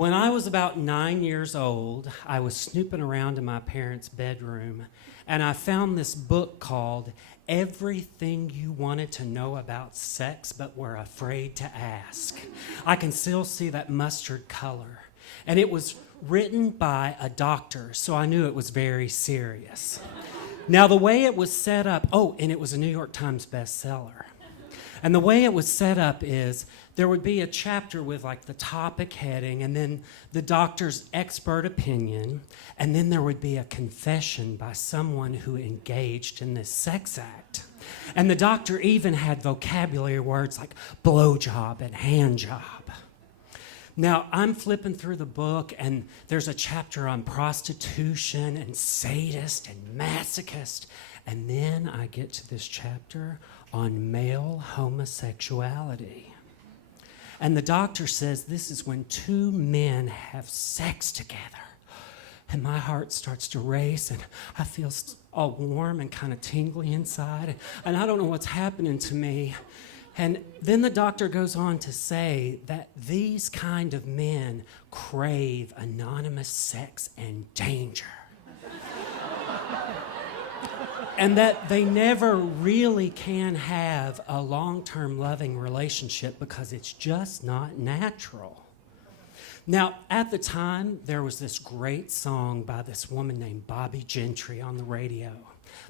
When I was about 9 years old, I was snooping around in my parents' bedroom, and I found this book called Everything You Wanted to Know About Sex But Were Afraid to Ask. I can still see that mustard color. And it was written by a doctor, so I knew it was very serious. Now, the way it was set up, and it was a New York Times bestseller. And the way it was set up is there would be a chapter with like the topic heading and then the doctor's expert opinion, and then there would be a confession by someone who engaged in this sex act. And the doctor even had vocabulary words like blowjob and hand job. Now, I'm flipping through the book, and there's a chapter on prostitution and sadist and masochist. And then I get to this chapter on male homosexuality. And the doctor says this is when two men have sex together. And my heart starts to race, and I feel all warm and kind of tingly inside. And I don't know what's happening to me. And then the doctor goes on to say that these kind of men crave anonymous sex and danger. And that they never really can have a long-term loving relationship because it's just not natural. Now, at the time, there was this great song by this woman named Bobby Gentry on the radio,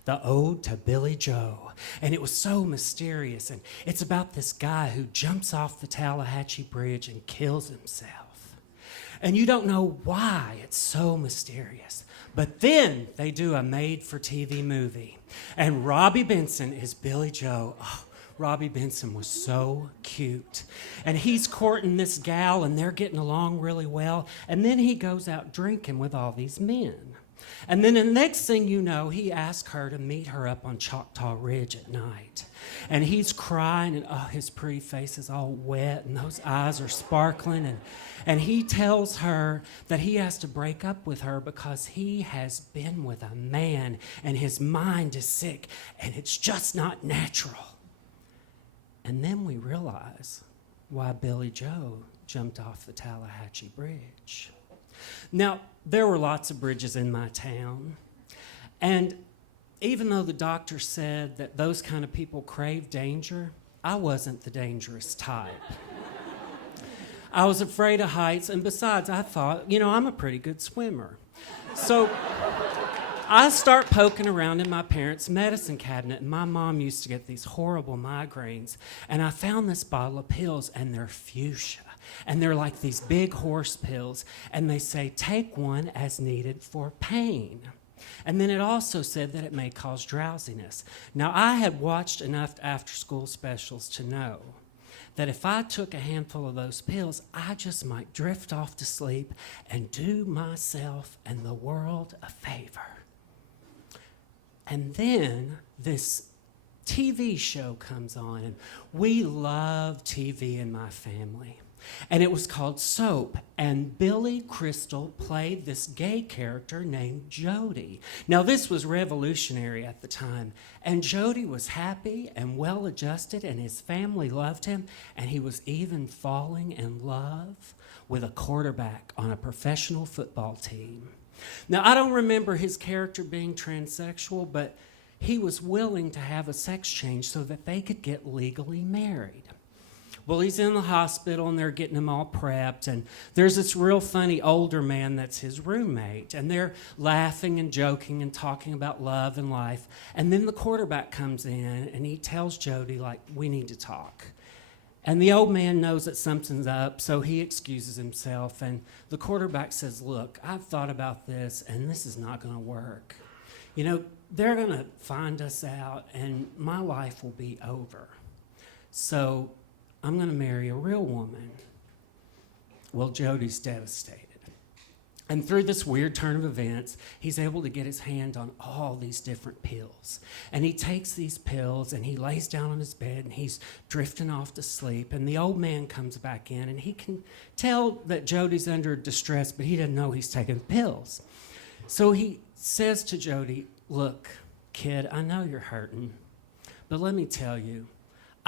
The Ode to Billy Joe. And it was so mysterious. And it's about this guy who jumps off the Tallahatchie Bridge and kills himself. And you don't know why it's so mysterious. But then they do a made-for-TV movie. And Robbie Benson is Billy Joe. Oh, Robbie Benson was so cute. And he's courting this gal, and they're getting along really well. And then he goes out drinking with all these men. And then the next thing you know, he asks her to meet her up on Choctaw Ridge at night. And he's crying, and his pretty face is all wet, and those eyes are sparkling. And he tells her that he has to break up with her because he has been with a man, and his mind is sick, and it's just not natural. And then we realize why Billy Joe jumped off the Tallahatchie Bridge. Now, there were lots of bridges in my town, and even though the doctor said that those kind of people crave danger, I wasn't the dangerous type. I was afraid of heights, and besides, I thought, I'm a pretty good swimmer. So I start poking around in my parents' medicine cabinet, and my mom used to get these horrible migraines, and I found this bottle of pills, and they're fuchsia. And they're like these big horse pills, and they say, take one as needed for pain. And then it also said that it may cause drowsiness. Now, I had watched enough after-school specials to know that if I took a handful of those pills, I just might drift off to sleep and do myself and the world a favor. And then this TV show comes on, and we love TV in my family. And it was called Soap, and Billy Crystal played this gay character named Jody. Now, this was revolutionary at the time, and Jody was happy and well-adjusted, and his family loved him, and he was even falling in love with a quarterback on a professional football team. Now, I don't remember his character being transsexual, but he was willing to have a sex change so that they could get legally married. Well, he's in the hospital, and they're getting him all prepped, and there's this real funny older man that's his roommate, and they're laughing and joking and talking about love and life, and then the quarterback comes in, and he tells Jody, we need to talk. And the old man knows that something's up, so he excuses himself, and the quarterback says, look, I've thought about this, and this is not going to work. They're going to find us out, and my life will be over. So I'm going to marry a real woman. Well, Jody's devastated. And through this weird turn of events, he's able to get his hand on all these different pills. And he takes these pills, and he lays down on his bed, and he's drifting off to sleep. And the old man comes back in, and he can tell that Jody's under distress, but he doesn't know he's taking pills. So he says to Jody, look, kid, I know you're hurting, but let me tell you,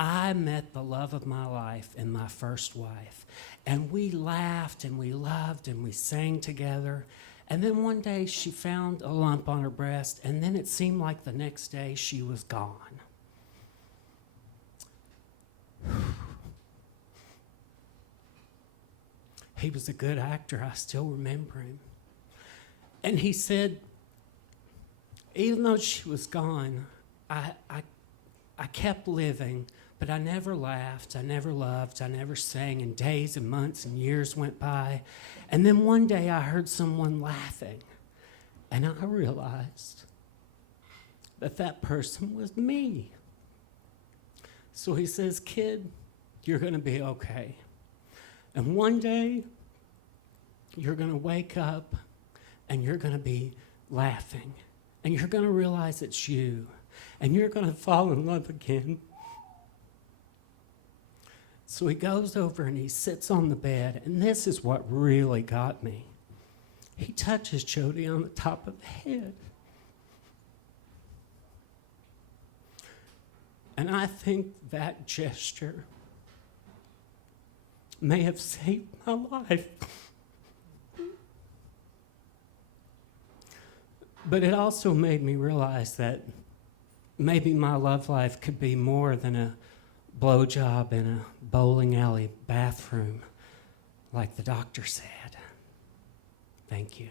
I met the love of my life in my first wife. And we laughed and we loved and we sang together. And then one day she found a lump on her breast, and then it seemed like the next day she was gone. He was a good actor. I still remember him. And he said, even though she was gone, I kept living, but I never laughed, I never loved, I never sang, and days and months and years went by. And then one day I heard someone laughing, and I realized that that person was me. So he says, kid, you're going to be okay. And one day, you're going to wake up, and you're going to be laughing, and you're going to realize it's you, and you're going to fall in love again. So he goes over and he sits on the bed, and this is what really got me. He touches Jody on the top of the head. And I think that gesture may have saved my life. But it also made me realize that maybe my love life could be more than a blowjob in a bowling alley bathroom, like the doctor said. Thank you.